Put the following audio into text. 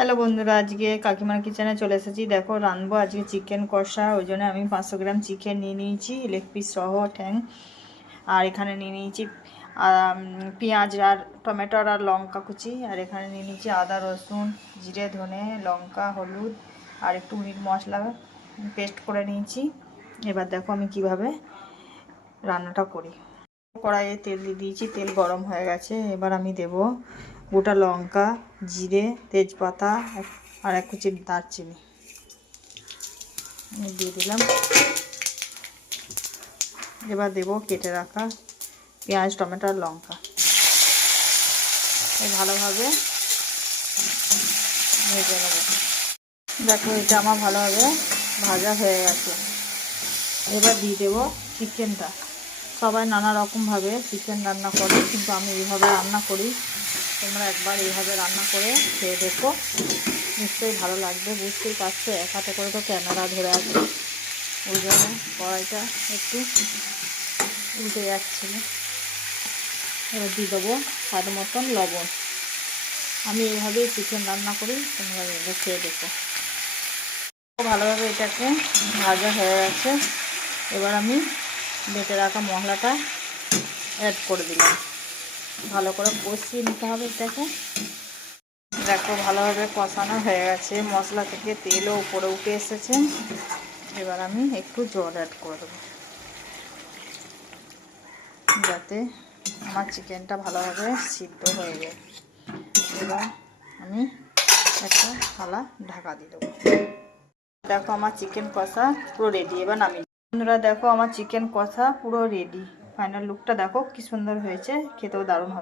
Hello বন্ধুরা, আজকে কাকিমার কিচেনে চলে এসেছি। দেখো রাঁধবো আজকে চিকেন কষা। ওই জন্য আমি 500 গ্রাম চিকেন নিয়ে নিয়েছি, লেগ পিস সহ ঠ্যাং। আর এখানে নিয়ে নিয়েছি পেঁয়াজ আর টমেটোর আর লঙ্কা কুচি। আর এখানে নিয়ে নিয়েছি আদা রসুন জিরে ধনে লঙ্কা হলুদ আর একটু মিট মশলা পেস্ট করে নিয়েছি। এবার দেখো আমি কিভাবে রান্নাটা করি। কড়াইয়ে তেল দিয়ে দিয়েছি, তেল গরম হয়ে গেছে। এবার আমি দেব গোটা লঙ্কা জিরে তেজপাতা আর এক কুচি দারচিনি দিয়ে দিলাম। এবার দেব কেটে রাখা পেঁয়াজ টমেটো আর লঙ্কা। ভালোভাবে ভেজে নেব। দেখো এটা আমার ভালোভাবে ভাজা হয়ে গেছে। এবার দিয়ে দেবো চিকেনটা। সবাই নানা রকমভাবে চিকেন রান্না করে, কিন্তু আমি এইভাবে রান্না করি। তোমরা একবার এইভাবে রান্না করে খেয়ে দেখো, নিশ্চয়ই ভালো লাগবে। বুঝতেই পারছো এক হাতে করে তো ক্যামেরা ধরে আছে, ওই জন্য কড়াইটা একটু উল্টে যাচ্ছিল। এবার দিয়ে দেবো স্বাদ মতন লবণ। আমি এইভাবেই চিকেন রান্না করি, তোমরা এভাবে খেয়ে দেখো। ভালোভাবে এটাকে ভাজা হয়ে গেছে। এবার আমি বেটে রাখা মশলাটা অ্যাড করে দিলাম। ভালো করে কষিয়ে নিতে হবে এটাকে। দেখো ভালোভাবে কষানো হয়ে গেছে, মশলা থেকে তেলও উপরে উঠে এসেছে। এবার আমি একটু জল অ্যাড করে দেবো, যাতে আমার চিকেনটা ভালোভাবে সিদ্ধ হয়ে যায়। এবার আমি একটা থালা ঢাকা দিয়ে দেবো। দেখো আমার চিকেন কষা পুরো রেডি। এবার নামিয়ে বন্ধুরা, দেখো আমার চিকেন কষা পুরো রেডি। ফাইনাল লুকটা দেখো কি সুন্দর হয়েছে, খেতেও দারুণ হবে।